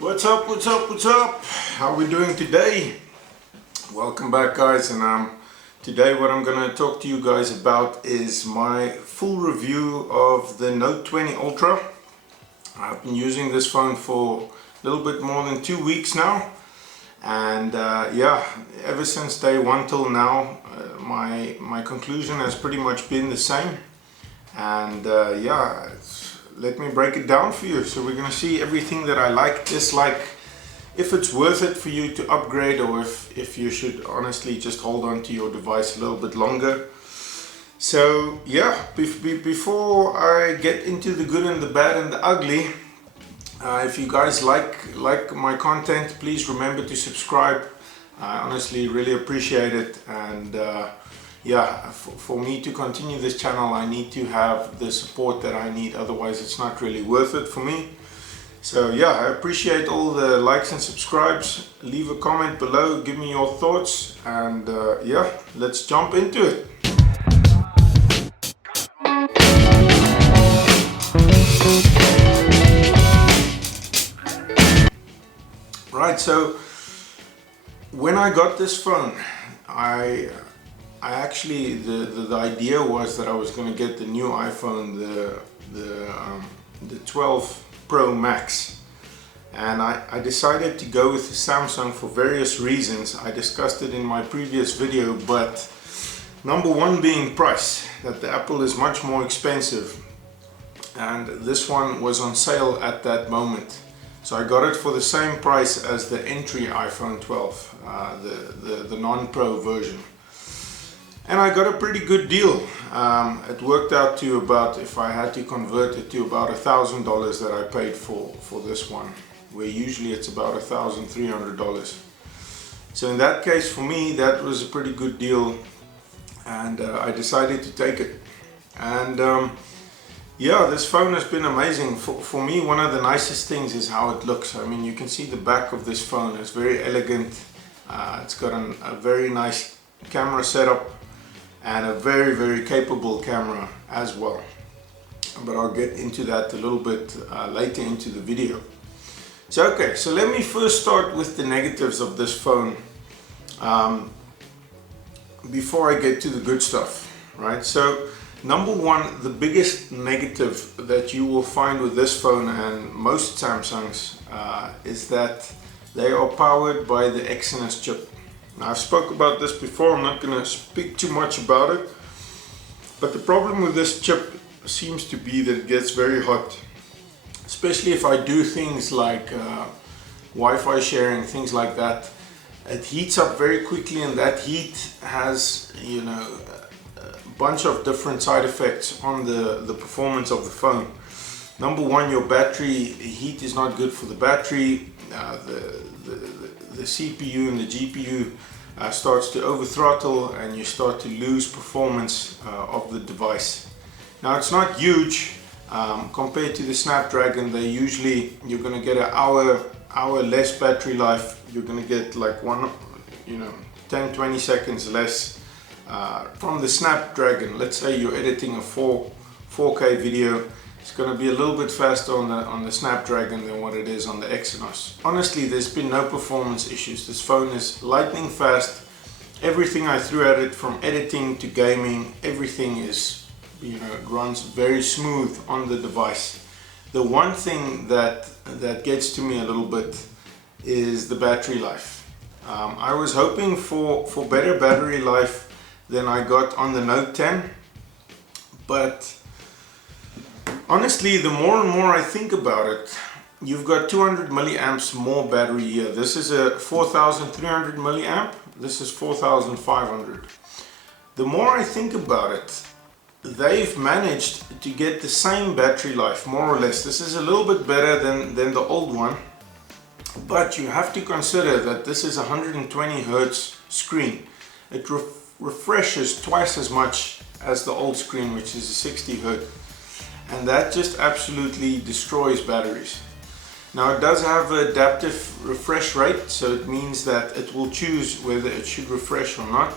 What's up, what's up, what's up? How are we doing today? Welcome back, guys, and today what I'm gonna talk to you guys about is my full review of the Note 20 Ultra. I've been using this phone for a little bit more than 2 weeks now, and yeah, ever since day one till now, my conclusion has pretty much been the same. And yeah, let me break it down for you. So we're going to see everything that I like, dislike, if it's worth it for you to upgrade, or if you should honestly just hold on to your device a little bit longer. So yeah, before I get into the good and the bad and the ugly, if you guys like my content, please remember to subscribe. I honestly really appreciate it, and yeah, for me to continue this channel, I need to have the support that I need, otherwise it's not really worth it for me. So yeah, I appreciate all the likes and subscribes. Leave a comment below, give me your thoughts, and yeah, let's jump into it. Right, so when I got this phone, I actually, the idea was that I was going to get the new iPhone, the 12 Pro Max, and I decided to go with the Samsung for various reasons. I discussed it in my previous video, but number one being price, that the Apple is much more expensive, and this one was on sale at that moment. So I got it for the same price as the entry iPhone 12, the non-Pro version. And I got a pretty good deal. It worked out to about, if I had to convert it, to about $1,000 that I paid for this one, where usually it's about $1,300. So in that case, for me, that was a pretty good deal, and I decided to take it. And yeah, this phone has been amazing. For me, one of the nicest things is how it looks. I mean, you can see the back of this phone. It's very elegant. It's got a very nice camera setup, and a very capable camera as well, but I'll get into that a little bit later into the video. So okay, so let me first start with the negatives of this phone before I get to the good stuff, right? So number one, the biggest negative that you will find with this phone and most Samsungs is that they are powered by the Exynos chip. Now, I've spoke about this before, I'm not going to speak too much about it, but the problem with this chip seems to be that it gets very hot, especially if I do things like Wi-Fi sharing, things like that. It heats up very quickly, and that heat has, you know, a bunch of different side effects on the performance of the phone. Number one, your battery heat is not good for the battery. The CPU and the GPU starts to over throttle, and you start to lose performance of the device. Now, it's not huge compared to the Snapdragon. They usually, you're going to get an hour less battery life. You're going to get like 10-20 seconds less from the Snapdragon. Let's say you're editing a 4K video. It's going to be a little bit faster on the Snapdragon than what it is on the Exynos. Honestly, there's been no performance issues. This phone is lightning fast. Everything I threw at it, from editing to gaming, everything is, you know, it runs very smooth on the device. The one thing that gets to me a little bit is the battery life. I was hoping for better battery life than I got on the Note 10, but honestly, the more and more I think about it, you've got 200 milliamps more battery here. This is a 4,300 milliamp. This is 4,500. The more I think about it, they've managed to get the same battery life, more or less. This is a little bit better than the old one, but you have to consider that this is a 120 Hertz screen. It refreshes twice as much as the old screen, which is a 60 Hertz. And that just absolutely destroys batteries. Now, it does have an adaptive refresh rate, so it means that it will choose whether it should refresh or not.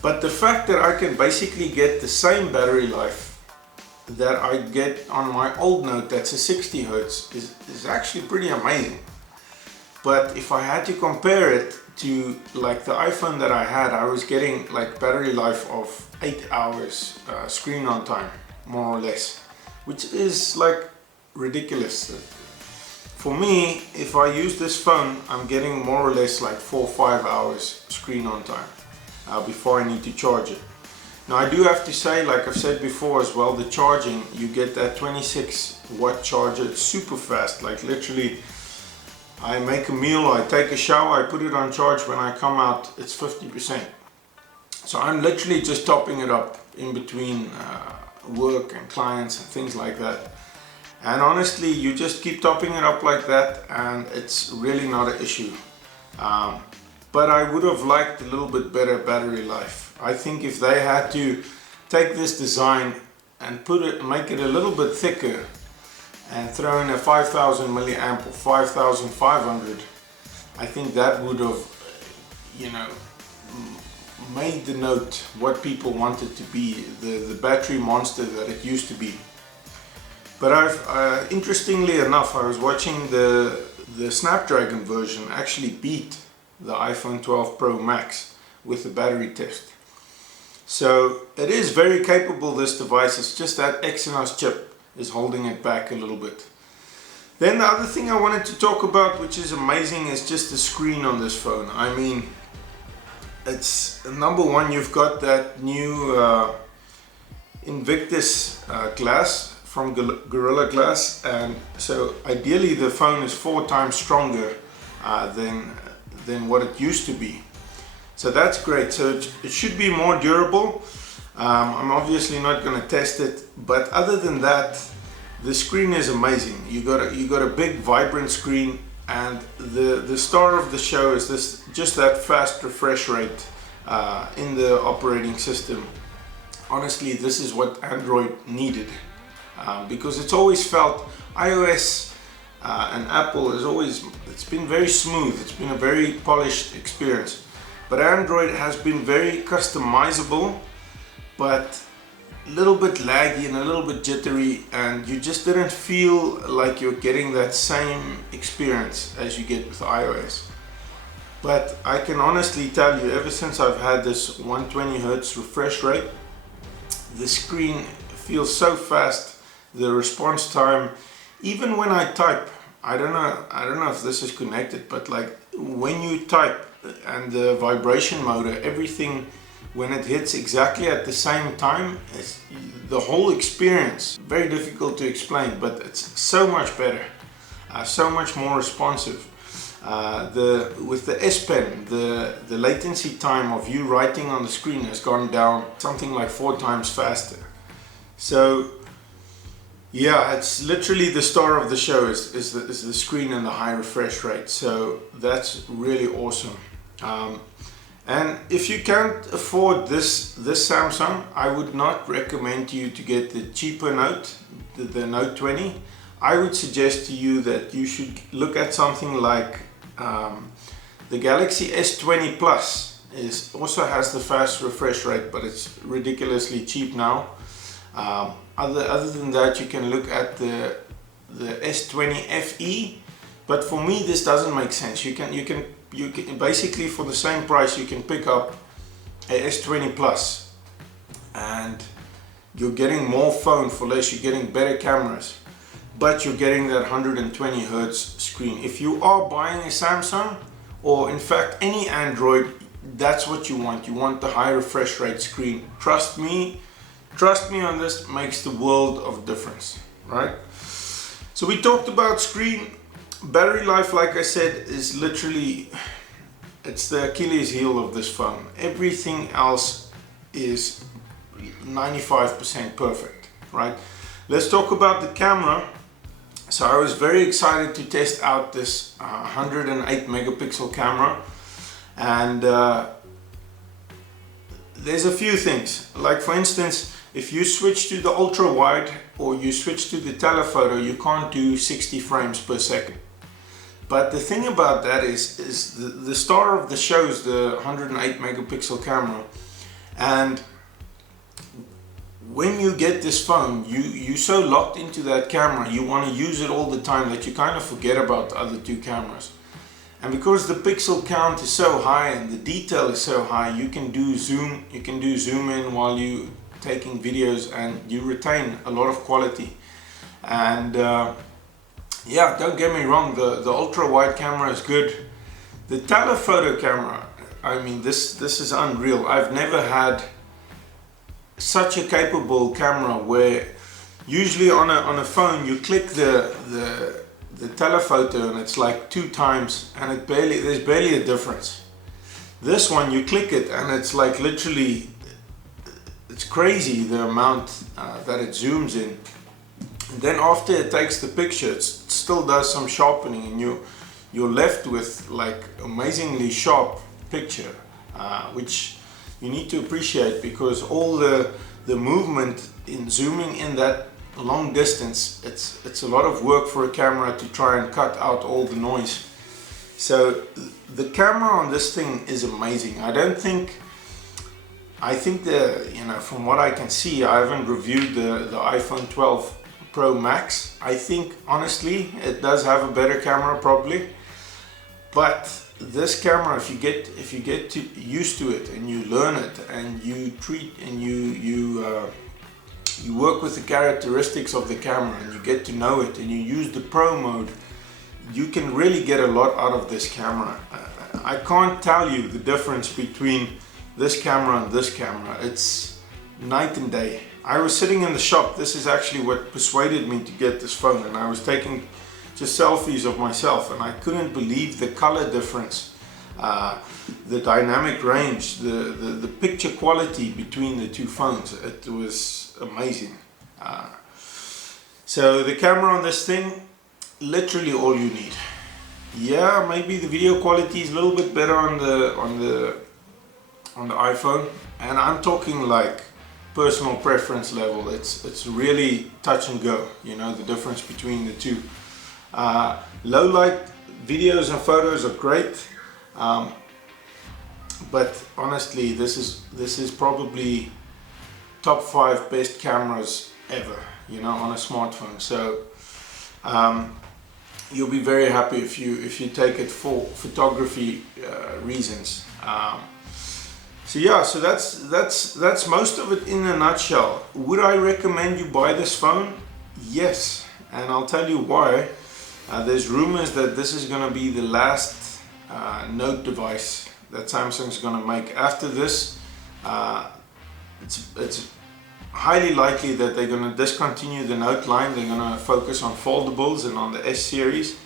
But the fact that I can basically get the same battery life that I get on my old Note that's a 60 Hz is actually pretty amazing. But if I had to compare it to like the iPhone that I had, I was getting like battery life of 8 hours screen on time, more or less, which is like ridiculous. For me, if I use this phone, I'm getting more or less like 4 or 5 hours screen on time before I need to charge it. Now I do have to say, like I've said before as well, the charging, you get that 26 watt charger, it's super fast. Like literally, I make a meal, I take a shower, I put it on charge, when I come out it's 50%. So I'm literally just topping it up in between work and clients and things like that. And honestly, you just keep topping it up like that and it's really not an issue. But I would have liked a little bit better battery life. I think if they had to take this design and make it a little bit thicker and throw in a 5000 milliamp or 5500, I think that would have, you know, made the Note what people wanted to be, the battery monster that it used to be. But interestingly enough, I was watching the Snapdragon version actually beat the iPhone 12 Pro Max with the battery test. So it is very capable, this device. It's just that Exynos chip is holding it back a little bit. Then the other thing I wanted to talk about, which is amazing, is just the screen on this phone. I mean, it's number one, you've got that new Invictus glass from Gorilla Glass, and so ideally the phone is 4 times stronger than what it used to be. So that's great. So it should be more durable. I'm obviously not going to test it, but other than that, the screen is amazing. You got a big vibrant screen, and the star of the show is just that fast refresh rate in the operating system. Honestly, this is what Android needed, because it's always felt iOS and Apple it's been very smooth. It's been a very polished experience. But Android has been very customizable, but a little bit laggy and a little bit jittery, and you just didn't feel like you're getting that same experience as you get with iOS. But I can honestly tell you, ever since I've had this 120 Hz refresh rate, the screen feels so fast, the response time, even when I type, I don't know if this is connected, but like when you type, and the vibration motor, everything, when it hits exactly at the same time, it's the whole experience, very difficult to explain, but it's so much better, so much more responsive. With the S Pen, the latency time of you writing on the screen has gone down something like 4 times faster. So yeah, it's literally the star of the show is the screen and the high refresh rate. So that's really awesome. And if you can't afford this Samsung, I would not recommend you to get the cheaper Note, the Note 20. I would suggest to you that you should look at something like the Galaxy S20 Plus. Also has the fast refresh rate, but it's ridiculously cheap now. Other than that, you can look at the S20 FE, but for me this doesn't make sense. You can basically, for the same price, you can pick up a S20 Plus and you're getting more phone for less. You're getting better cameras, but you're getting that 120 Hz screen. If you are buying a Samsung, or in fact any Android, that's what you want. You want the high refresh rate screen. Trust me on this, makes the world of difference, right? So we talked about screen. Battery life, like I said, is literally, it's the Achilles heel of this phone. Everything else is 95% perfect, right? Let's talk about the camera. So I was very excited to test out this 108 megapixel camera, and there's a few things. Like for instance, if you switch to the ultra wide or you switch to the telephoto, you can't do 60 frames per second. But the thing about that is the star of the show is the 108 megapixel camera, and when you get this phone, you're so locked into that camera, you want to use it all the time that you kind of forget about the other two cameras. And because the pixel count is so high and the detail is so high, you can do zoom in while you taking videos, and you retain a lot of quality. And yeah, don't get me wrong, the ultra wide camera is good. The telephoto camera, I mean, this is unreal. I've never had such a capable camera where usually on a phone you click the telephoto and it's like 2 times and there's barely a difference. This one, you click it and it's like literally, it's crazy the amount that it zooms in. And then after it takes the picture, it still does some sharpening, and you're left with like amazingly sharp picture, which you need to appreciate, because all the movement in zooming in that long distance, it's a lot of work for a camera to try and cut out all the noise. So the camera on this thing is amazing. I think from what I can see, I haven't reviewed the iPhone 12 Pro Max. I think honestly it does have a better camera probably, but this camera, if you get used to it and you learn it and you work with the characteristics of the camera and you get to know it and you use the Pro mode, you can really get a lot out of this camera. I can't tell you the difference between this camera and this camera. It's night and day. I was sitting in the shop. This is actually what persuaded me to get this phone, and I was taking just selfies of myself and I couldn't believe the color difference, the dynamic range, the picture quality between the two phones. It was amazing. So the camera on this thing, literally all you need. Yeah, maybe the video quality is a little bit better on the iPhone, and I'm talking like personal preference level. It's really touch and go, you know, the difference between the two. Low light videos and photos are great, but honestly this is probably top 5 best cameras ever, you know, on a smartphone. So you'll be very happy if you take it for photography reasons. So yeah, so that's most of it in a nutshell. Would I recommend you buy this phone? Yes, and I'll tell you why. There's rumors that this is going to be the last Note device that Samsung's going to make. After this, it's highly likely that they're going to discontinue the Note line. They're going to focus on foldables and on the S series,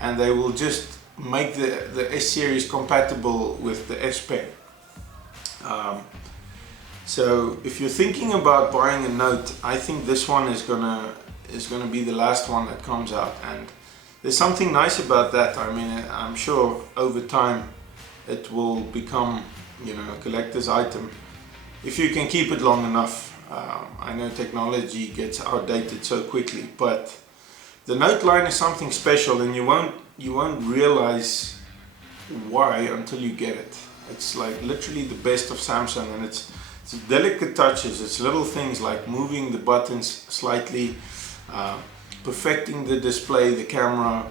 and they will just make the S series compatible with the S Pen. So if you're thinking about buying a Note, I think this one is gonna be the last one that comes out, and there's something nice about that. I mean, I'm sure over time it will become, you know, a collector's item if you can keep it long enough. I know technology gets outdated so quickly, but the Note line is something special, and you won't realize why until you get it. It's like literally the best of Samsung, and it's delicate touches. It's little things like moving the buttons slightly, perfecting the display, the camera.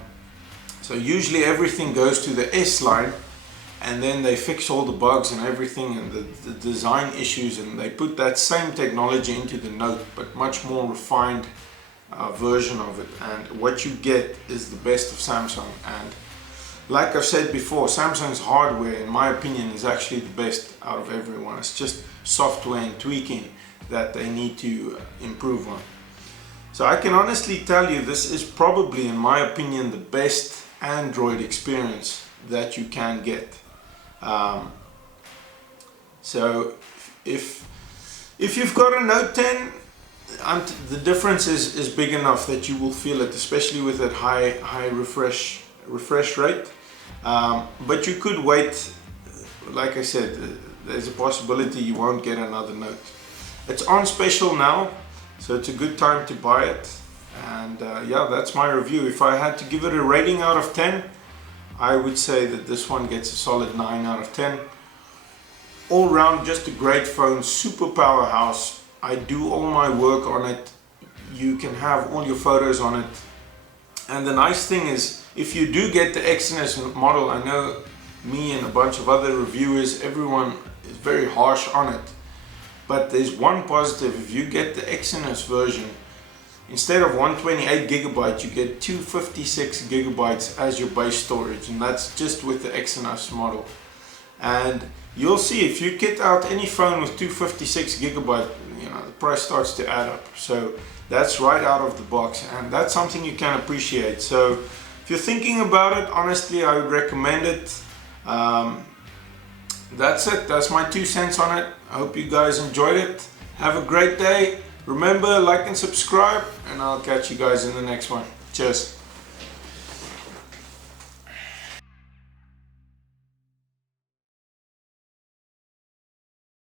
So usually everything goes to the S line, and then they fix all the bugs and everything and the design issues, and they put that same technology into the Note, but much more refined version of it. And what you get is the best of Samsung. And like I've said before, Samsung's hardware, in my opinion, is actually the best out of everyone. It's just software and tweaking that they need to improve on. So I can honestly tell you, this is probably, in my opinion, the best Android experience that you can get. So if you've got a Note 10, the difference is big enough that you will feel it, especially with that high refresh rate. But you could wait. Like I said, there's a possibility you won't get another Note. It's on special now, so it's a good time to buy it. And yeah, that's my review. If I had to give it a rating out of 10, I would say that this one gets a solid 9 out of 10. All round, just a great phone, super powerhouse, I do all my work on it. You can have all your photos on it. And the nice thing is, if you do get the Exynos model, I know me and a bunch of other reviewers, everyone is very harsh on it. But there's one positive: if you get the Exynos version, instead of 128 gigabytes, you get 256 gigabytes as your base storage, and that's just with the Exynos model. And you'll see, if you get out any phone with 256 gigabyte, you know, the price starts to add up. So that's right out of the box, and that's something you can appreciate. So if you're thinking about it, honestly, I would recommend it. That's it. That's my 2 cents on it. I hope you guys enjoyed it. Have a great day. Remember, like and subscribe, and I'll catch you guys in the next one. Cheers.